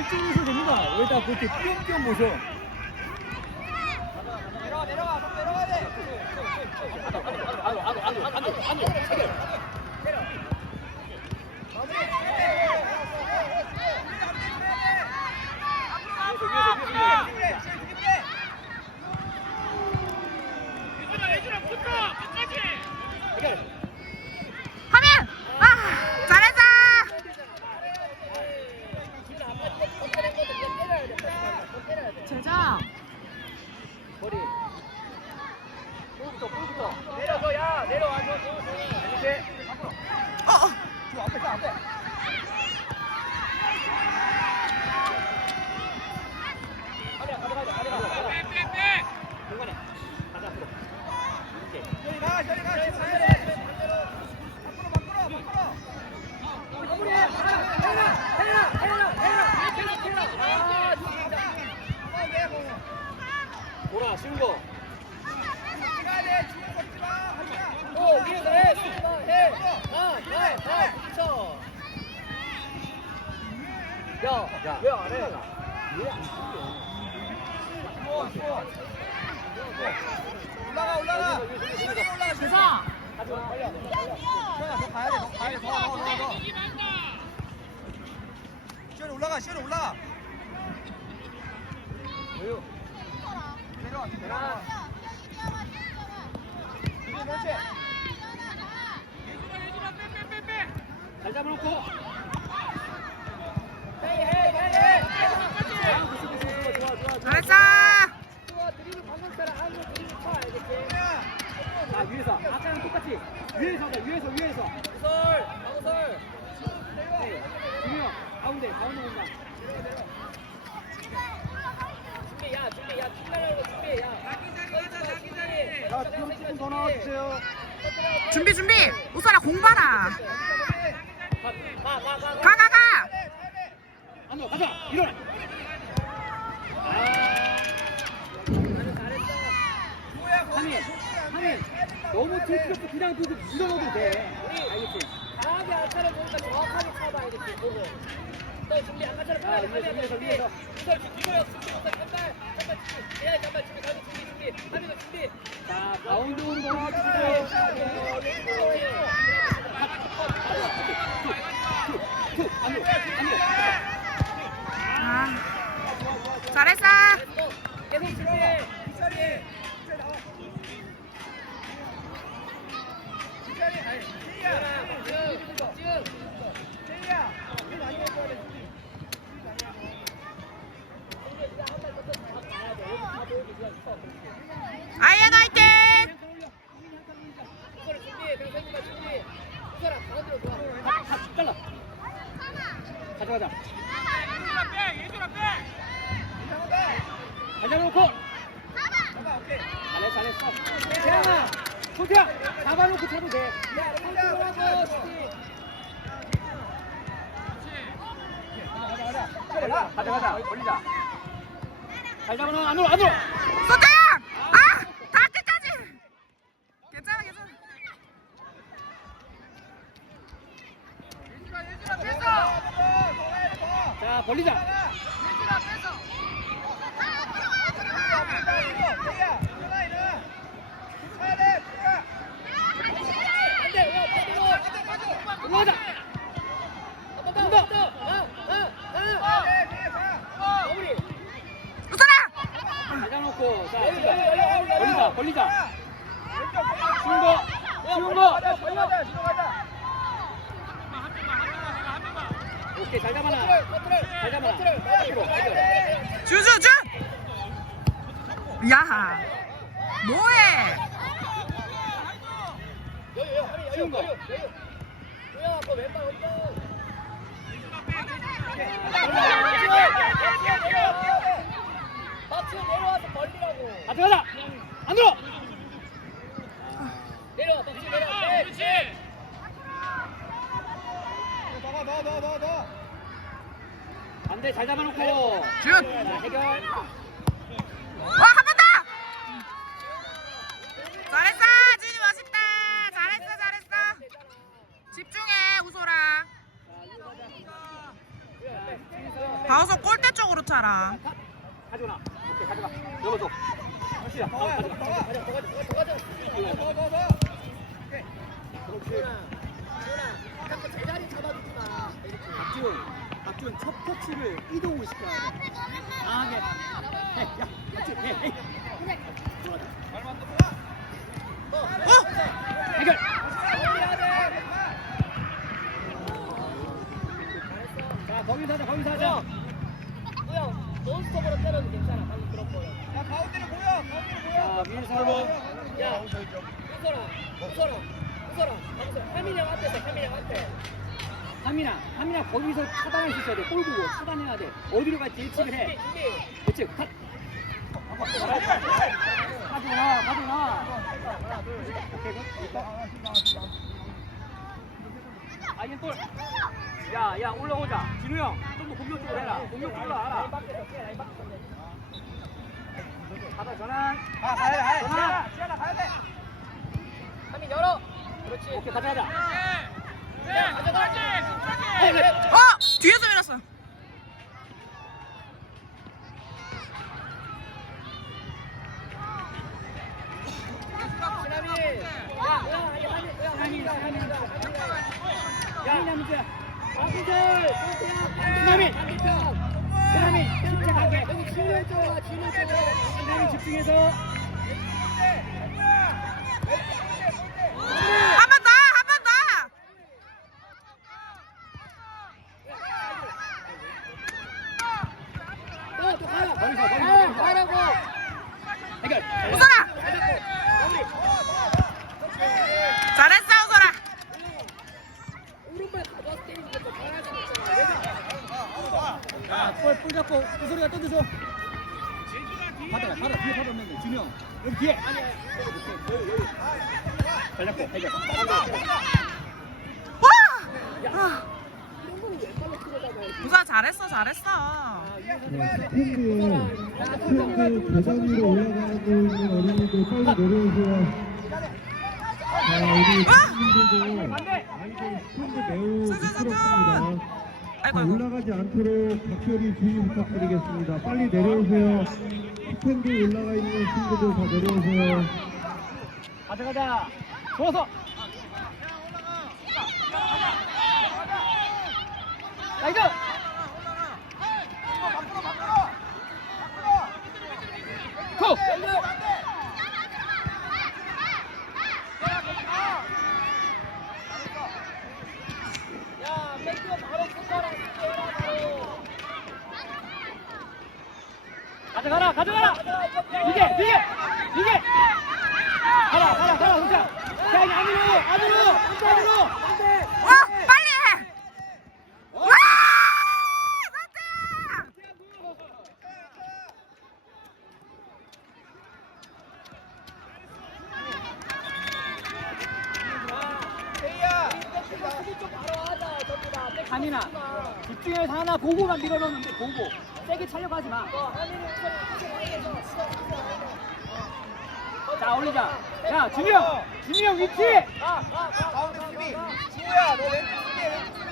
이쪽으로 오셔도 됩니다. 여기다 그렇게 뿅뿅 모셔. 내려와 내려와 좀 내려와야 돼. 안으로, 안으로, 안으로, 안으로. 해결. 해결. 하면 아 잘했어 제자 머리. 볼부터, 볼부터. 내려줘 야 내려와줘. 이렇게. 어, 어. 저 앞에 저 앞에. 가자, 가자, 가자, 가자, 가자. 공간에. 가자, 앞으로. 이렇게. 저리 가 저리 가 지금 가야 돼. 밖으로 밖으로 밖으로. 마무리해. 해라 해라 해라 해라 해라 해라. 아 진짜. 어, 내 뭐. 보라, 쉬운 거. 가야 돼. 지금 걷지 마. 하지 마. 오, 위에서 해, 수비만 해. 아, 아, 아, 그쵸. 야, 야, 왜안 해? 왜안 쉬워? 좋아 좋아. 올라가 올라가. 시원이 올라가. 제자 가자, 빨리 와. 시원아 너 가야 돼. 너 가야 돼. 더더더 더. 시원이 올라가. 시원이 올라가. 왜요? 잘 잡아놓고. 아. 잘했어 위에서. 아까랑 똑같이. 위에서 위에서, 위에서. 우설, 방설. 네. 중요. 가운데, 가운데 공간. 준비, 야, 준비, 야, 팀나라고 준비, 야. 준비. 자, 뒤로 조금 더 나와주세요. 준비 준비 우선아 공 봐라 가, 가, 가, 가. 가가가 안으로 가자. 일어나. 아, 하민, 하민. 너무 없어. 그냥 그 밀어넣어도 돼. 알겠지? 강하게 아까를 보니까 정확하게 쳐봐, 이렇게 보고. 또 준비, 아까처럼 자, 빨리, 빨리, 위에서, 준비. 위에서. 우설 준비, 잠깐, 잠깐 준비. 야, 잠깐 준비, 가서 준비, 준비. 하민도 준비. 자. 툭, 안으로, 안으로. 아, 잘했어 계속 준비해. 이철이. 이철 나와. 아니, 제이야. 쭉, 쭉. 제이야. 일 많이 해줘야 돼. 아이언 화이팅 우설을 준비해. 그리고 생기가 준비. 우설아, 가운데로 좋아. 다, 다 잘라. 가져가자. 잘 잡아놓고. 잡아, 오케이. 잘했어, 잘했어. 재영아, 소태야, 잡아놓고 쳐도 돼. 야, 가운데로 하고, 준비. 가자, 가자. 벌리자. 잘 잡아놓어, 안으로, 안으로. 소태양 아다 끝까지 괜찮아 괜찮아 자, 벌리자. 안 돼, 야, 반대로. 올라가자. 한번 더, 한번 더. 아, 아, 아. 마무리. 우선아 잘 잡아놓고. 자, 여기, 여기, 여기, 여기, 여기. 벌리자, 벌리자. 쉬운 거, 쉬운 거. 오케이, 잘 잡아놔. 커트를, 잘 잡아놔. 커트를, 앞으로, 앞으로. 주주주 야하 뭐해 여기, 여기, 하민, 여기, 쉬운 거. 여기, 여기. 조영아, 그 왼발 왼쪽. 박수 내려와서 벌리라고. 가져가자. 안으로. 내려와, 박수 내려와. 네. 반대 잘 잡아놓고. 슛. 자, 해결. 와 한 번 더! 잘했어 진이 멋있다 잘했어 잘했어 집중해 우소라 자, 바우서 골대 쪽으로 차라. 가져오나. 오케이, 가져가. 넘어줘. 다시야. 가져가. 더 가야 더더더 그렇지. 자꾸 제자리 잡아주지 마 박지훈, 박지훈 첫 터치를 이동을 시켜야 돼. 강하게. 해, 야, 박지훈, 해, 해. 해결. 자, 거기서 하자, 거기서 하자. 그냥 논스톱으로 때려도 괜찮아 방금 그런 거야 야 가운데로 모여 가운데로 자, 위에서. 야 우설아 우설아 우설아 방금 하민이 앞에서 하민이 앞에 하민아, 하민아 거기서 차단할 수 있어야 돼. 볼 보고 차단해야 돼. 갈지 예측을 해. 그렇지, 컷. 가져나, 가져나. 오케이, 굿. 아이볼 야, 야, 올라오자. 진우 형, 좀더 공격적으로 해라. 공격적으로 알아. 가다 전환. 아 가야 돼 가야 돼. 지현아 가야 돼 하민 열어 그렇지 오케이, 가자, 가자. 어! 뒤에서 밀었어. 지나미 야야 하민 야 하민 야 야, 남주야. 박인들 지나미. 지나미, 침착하게. 여기 진우 쪽으로 진우 쪽으로 지나미 집중해서. 가라고 해결. 우설아! 잘했어, 우설아! 오른발 때리는 야, 볼, 잡고 그 소리가 던져줘. 받아라, 받아, 뒤에 받으면 돼. 준영. 여기 뒤에. 잘 잡고, 해결. 와! 아, 우설아 잘했어, 잘했어. 탱크 계단 위로 올라가고 있는 어린이들 빨리 내려오세요. 자, 우리 주민들도 아이들 스탠드 매우 자, 아이고. 올라가지 않도록 각별히 주의 부탁드리겠습니다. 빨리 내려오세요. 스탠드 올라가 있는 친구들 다 내려오세요. 가져가자. 좋아서. 나이스. 고! 야 뺏기고 바로 손가락 해라 바로 가져가라, 가져가라. 이게, 이게, 이게. 가라, 가라, 가라, 혼자. 자, 이제 안으로, 안으로, 안으로. 와! 빨리 해! 와! 나트야! 세이야 마. 집중해서 하나 보고만 밀어넣는데 보고. 세게 차려가지 마. 어, 자, 올리자. 야, 준이 형, 준이 형 위치. 가운데 수비 지우야 너 왼쪽 수비 왼쪽 수비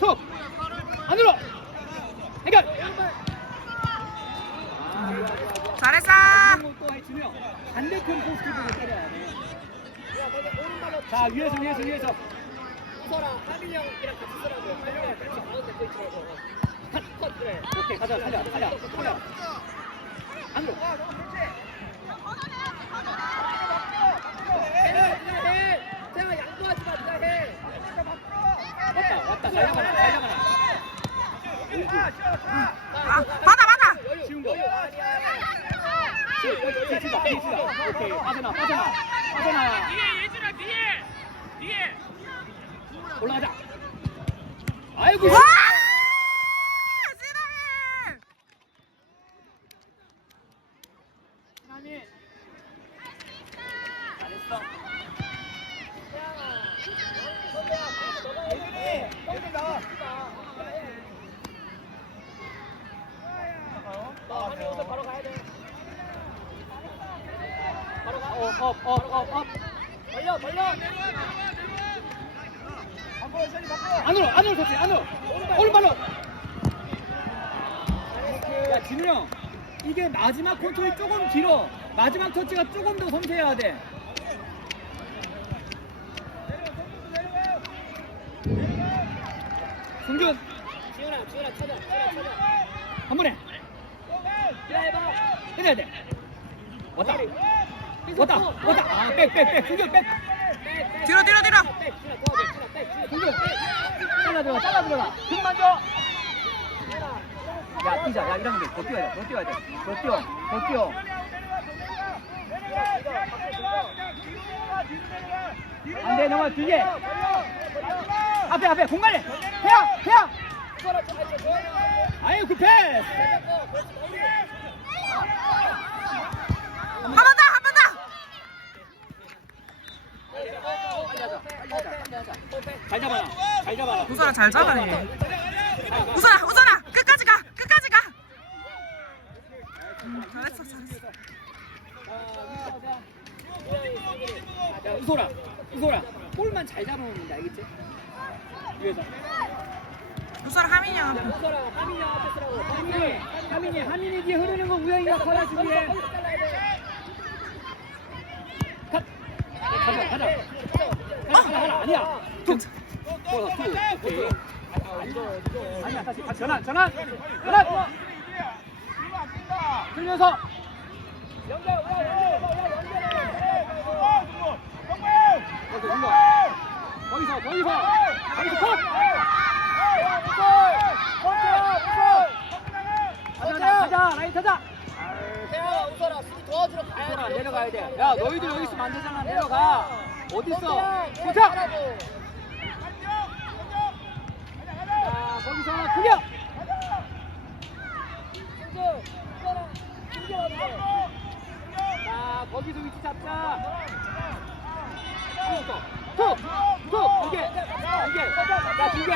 툭. 안으로. 해결. 잘했어! 준이 형. 반대편 포스트를 때려야 돼. 자, 위에서, 위에서, 위에서. 서라 하민이 형이랑 같이 서라고 하민이랑 같이 가운데 거 있더라고 컷 그래 오케이, 가자, 살려, 살려, 살려. 안으로. 왔다, 왔다. 잡아라. 아, 받아, 받아! 쉬운 거. 빠져나, 빠져나, 빠져나. 뒤에 예준아, 뒤에! 뒤에! 올라가자. 아이고. 와! 하민. 잘했어. 예준이 형들 나와 나 하민이 오늘 바로 가야 돼 바로 가 업, 업, 업, 업, 업. 벌려 벌려 안으로 안으로 터치 안으로 오른발로 야 진우 형 이게 마지막 컨트롤이 조금 길어 마지막 터치가 조금 더 섬세해야 돼 승준 지훈아 지훈아 찾아 지훈아 찾아 한 번에 해야 돼 왔다 왔다 왔다 아백백백 승준 백 뒤로 뒤로 뒤로 승준 잘라 들어가 잘라 들어가 등만 줘 야, 뛰자. 야, 이러면 돼. 더 뛰어야 돼. 더 뛰어야 돼. 더 뛰어. 더 뛰어. 안 돼, 넘어. 뒤에. 앞에, 앞에. 공간에. 해야, 해야. 아유, 그 패스. 한 번 더 한 번 더 잘 잡아라. 잘 잡아라. 우선아 잘 잡아내 우선아 우선아 끝까지 가 끝까지 가 음, 잘했어 잘했어 야, 우소라. 우소라. 볼만 잘 된다. 알겠지? 위에서. 우선아 하민이 형 앞에 우선아 하민이 형 앞에 쓰라고 하민이, 하민이, 하민이 뒤에 흐르는 거 우영이가 걸어주기에. 컷. 가자, 가자. 가자, 가자, 가자. 아니야. 툭. 어, 툭. 오케이. 아니야, 다시, 다시 전환, 전환. 전환. 들면서. 운동. 거기서, 거기서. 거기서 컷. 가자, 가자, 라인 타자. 태아 우선아 수비 도와주러 가야 돼 내려가야 돼. 야, 너희들 여기 있으면 안 되잖아. 내려가. 어디 있어? 도착. 자, 거기서 클리어. 자, 거기서 위치 잡자. 툭, 툭, 이게, 이게, 자, 두 개.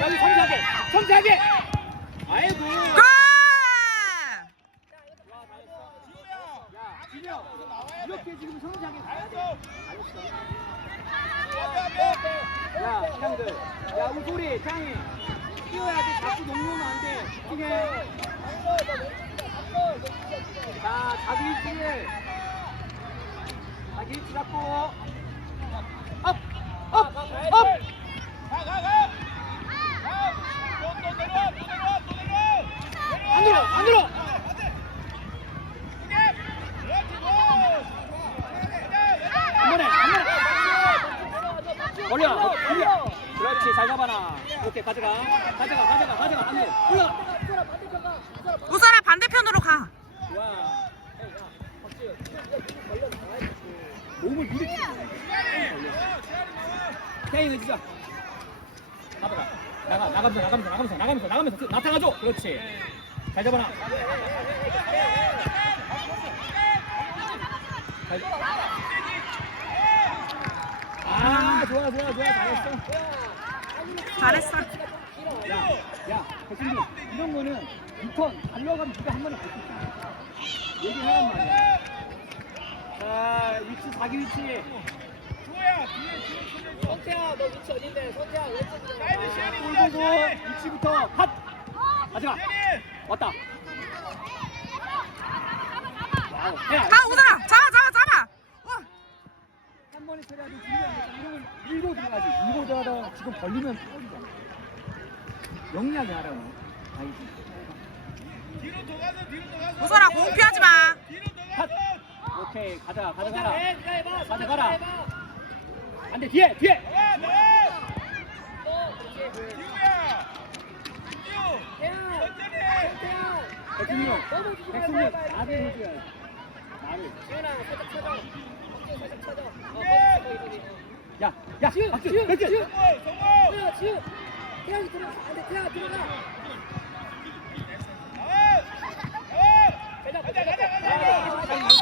여기 섬세하게, 섬세하게. 아이고. 이렇게 지금 섬세하게 가야 돼. 야, 형들, 야, 우소리, 창이, 뛰어야지. 자꾸 녹으면 안 돼. 이게. 자, 자기 위치를. 자기 위치 잡고. 업, 업, 업. 안으로, 안으로. 한 번에, 한 번에. 올려, 올려. 그렇지, 잘 잡아놔. 오케이, 가져가. 가져가, 가져가, 가져가. 안 돼. 올라. 우선아 반대편으로 가 좋아. 몸을 부딪히지. 케인을 주자. 가봐라. 나가, 나가면서, 나가면서, 나가면서, 나가면서, 나가면서, 나타나줘. 그렇지. 잘 잡아놔. 잘... 아, 좋아, 좋아, 좋아. 잘했어. 잘했어 야, 야, 백승기, 이런 거는 리턴 달려가면 네가 한 번에 볼수 있어. 얘기하란 말이야. 자, 위치, 자기 위치. 성태야 너 위치 어딘데 성태야 왼쪽으로 볼 보고 위치부터 핫! 가져가. 왔다. 와우. 야, 가 우선아 잡아 잡아 잡아 와. 한 번에 처리하지 중요한 건 밀고 들어가지. 밀고 들어가다가 지금 걸리면 터지잖아. 영리하게 하라고. 알겠지? 우선아 공 피하지 마 핫! 오케이, 가자, 가져가라. 성태야 해 네가 해봐 가져가라. 해봐 안 돼, 뒤에, 뒤에! 태아 성태야 해봐, 이렇게. 나를 해줘야지. 나를. 야, 야, 지훈 박수, 지훈 백승. 지훈 태아 지훈 태아 들어가 안돼 태아 들어가 가자 가자 가자 아,